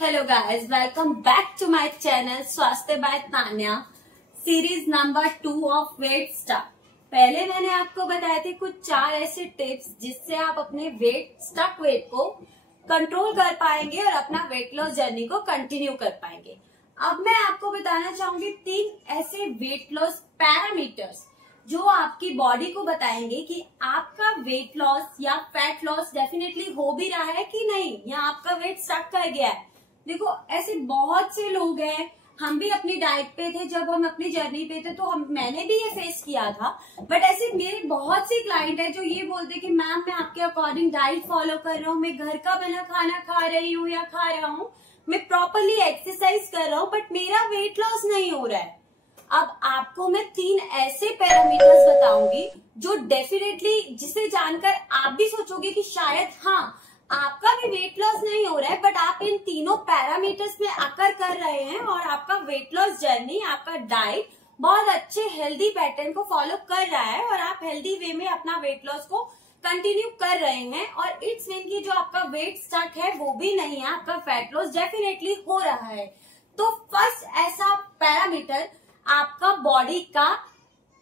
Hello guys, welcome back to my channel Swasthya by Tanya, series number 2 of weight stuck. पहले मैंने आपको बताए थे कुछ 4 ऐसे टिप्स जिससे आप अपने स्टक वेट को कंट्रोल कर पाएंगे और अपना वेट लॉस जर्नी को कंटिन्यू कर पाएंगे। अब मैं आपको बताना चाहूंगी 3 ऐसे वेट लॉस पैरामीटर्स जो आपकी बॉडी को बताएंगे कि आपका वेट लॉस या फैट लॉस डेफिनेटली हो भी रहा है कि नहीं, या आपका वेट स्टक कर गया है। देखो, ऐसे बहुत से लोग हैं, हम भी अपनी डाइट पे थे, जब हम अपनी जर्नी पे थे तो मैंने भी ये फेस किया था। बट ऐसे मेरे बहुत सी क्लाइंट है जो ये बोलते हैं कि मैम मैं आपके अकॉर्डिंग डाइट फॉलो कर रहा हूँ, मैं घर का बना खाना खा रही हूँ या खा रहा हूँ, मैं प्रॉपरली एक्सरसाइज कर रहा हूँ, बट मेरा वेट लॉस नहीं हो रहा है। अब आपको मैं 3 ऐसे पैरामीटर्स बताऊंगी जो डेफिनेटली जिसे जानकर आप भी सोचोगे कि शायद हाँ आपका भी वेट लॉस नहीं हो रहा है, बट आप इन तीनों पैरामीटर्स में आकर कर रहे हैं और आपका वेट लॉस जर्नी, आपका डाइट बहुत अच्छे हेल्दी पैटर्न को फॉलो कर रहा है और आप हेल्दी वे में अपना वेट लॉस को कंटिन्यू कर रहे हैं। और इट्स मीन की जो आपका वेट स्टक है वो भी नहीं है, आपका फैट लॉस डेफिनेटली हो रहा है। तो फर्स्ट ऐसा पैरामीटर आपका बॉडी का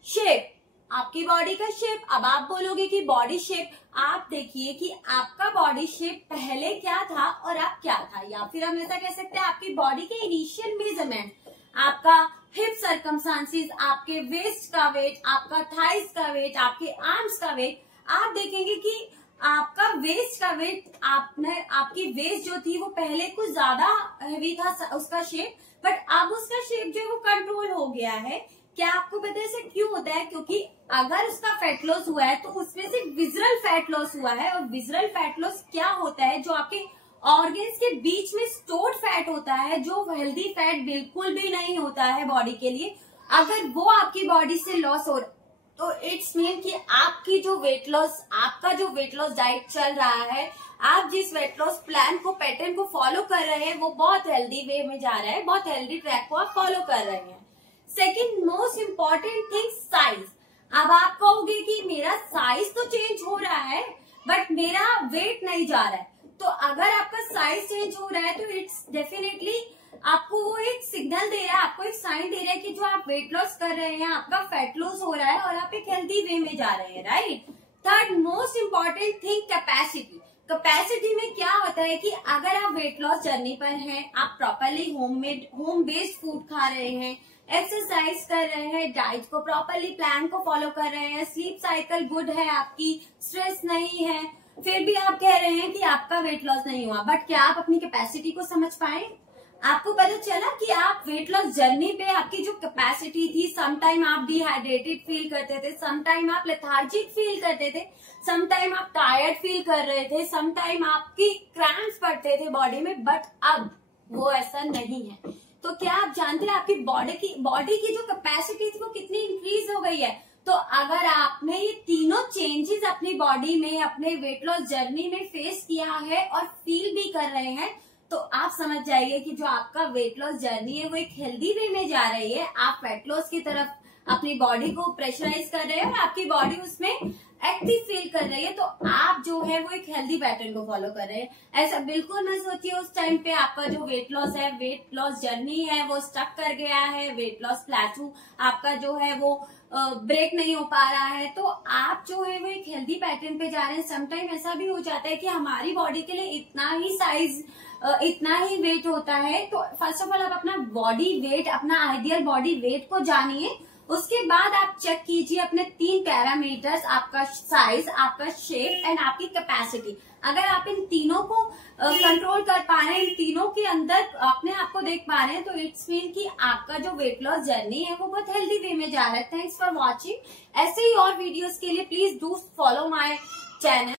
शेप, आपकी बॉडी का शेप। अब आप बोलोगे कि बॉडी शेप, आप देखिए कि आपका बॉडी शेप पहले क्या था और अब क्या था, या फिर हम ऐसा कह सकते हैं आपकी बॉडी के इनिशियल मेजरमेंट, आपका हिप सर्कमस्टांसेस, आपके वेस्ट का वेट, आपका थाइस का वेट, आपके आर्म्स का वेट। आप देखेंगे कि आपका वेस्ट का वेट, आपकी वेस्ट जो थी वो पहले कुछ ज्यादा हेवी था उसका शेप, बट अब उसका शेप जो है वो कंट्रोल हो गया है। क्या आपको पता है ऐसे क्यों होता है? क्योंकि अगर उसका फैट लॉस हुआ है तो उसमें से विजरल फैट लॉस हुआ है, और विजरल फैट लॉस क्या होता है? जो आपके ऑर्गन्स के बीच में स्टोर्ड फैट होता है, जो हेल्दी फैट बिल्कुल भी नहीं होता है बॉडी के लिए, अगर वो आपकी बॉडी से लॉस हो तो इट्स मीन कि आपकी जो वेट लॉस, आपका जो वेट लॉस डाइट चल रहा है, आप जिस वेट लॉस प्लान को, पैटर्न को फॉलो कर रहे हैं, वो बहुत हेल्दी वे में जा रहा है, बहुत हेल्दी ट्रैक को आप फॉलो कर रहे हैं। Second most important thing, size. अब आप कहोगे कि मेरा साइज तो चेंज हो रहा है बट मेरा वेट नहीं जा रहा है। तो अगर आपका साइज चेंज हो रहा है तो इट्स डेफिनेटली आपको वो एक सिग्नल दे रहा है, आपको एक साइन दे रहा है कि जो आप वेट लॉस कर रहे हैं, आपका फैट लॉस हो रहा है और आप एक हेल्दी वे में जा रहे हैं, right. Third most important thing, capacity. Capacity में क्या होता है कि अगर आप वेट लॉस जर्नी पर हैं, आप प्रॉपरली होम बेस्ड फूड खा रहे हैं, एक्सरसाइज कर रहे हैं, डाइट को प्रॉपरली प्लान को फॉलो कर रहे हैं, स्लीप साइकिल गुड है आपकी, स्ट्रेस नहीं है, फिर भी आप कह रहे हैं कि आपका वेट लॉस नहीं हुआ, बट क्या आप अपनी कैपेसिटी को समझ पाए? आपको पता चला कि आप वेट लॉस जर्नी पे आपकी जो कैपेसिटी थी, समटाइम आप डिहाइड्रेटेड फील करते थे, समटाइम आप लेथार्जिक फील करते थे, समटाइम आप टायर्ड फील कर रहे थे, समटाइम आपकी क्रैम्प्स पड़ते थे बॉडी में, बट अब वो ऐसा नहीं है। तो क्या आप जानते हैं आपकी बॉडी की जो कैपेसिटी थी वो कितनी इंक्रीज हो गई है? तो अगर आपने ये तीनों चेंजेस अपनी बॉडी में, अपने वेट लॉस जर्नी में फेस किया है और फील भी कर रहे हैं, तो आप समझ जाइए कि जो आपका वेट लॉस जर्नी है वो एक हेल्दी वे में जा रही है। आप फैट लॉस की तरफ अपनी बॉडी को प्रेशराइज कर रहे हैं और आपकी बॉडी उसमें एक्टिव फील कर रही है, तो आप जो है वो एक हेल्दी पैटर्न को फॉलो कर रहे हैं। ऐसा बिल्कुल मत सोचिए उस टाइम पे आपका जो वेट लॉस है, वेट लॉस जर्नी है वो स्टक कर गया है, वेट लॉस प्लेटू आपका जो है वो ब्रेक नहीं हो पा रहा है, तो आप जो है वो एक हेल्दी पैटर्न पे जा रहे हैं। समटाइम ऐसा भी हो जाता है कि हमारी बॉडी के लिए इतना ही साइज, इतना ही वेट होता है। तो फर्स्ट ऑफ ऑल आप अपना बॉडी वेट, अपना आइडियल बॉडी वेट को जानिए, उसके बाद आप चेक कीजिए अपने 3 पैरामीटर्स, आपका साइज, आपका शेप एंड आपकी कैपेसिटी। अगर आप इन तीनों को कंट्रोल कर पा रहे हैं, इन तीनों के अंदर अपने आप को देख पा रहे हैं, तो इट्स मीन कि आपका जो वेट लॉस जर्नी है वो बहुत हेल्दी वे में जा रहा है। Thanks for watching. ऐसे ही और वीडियोस के लिए please do follow my channel.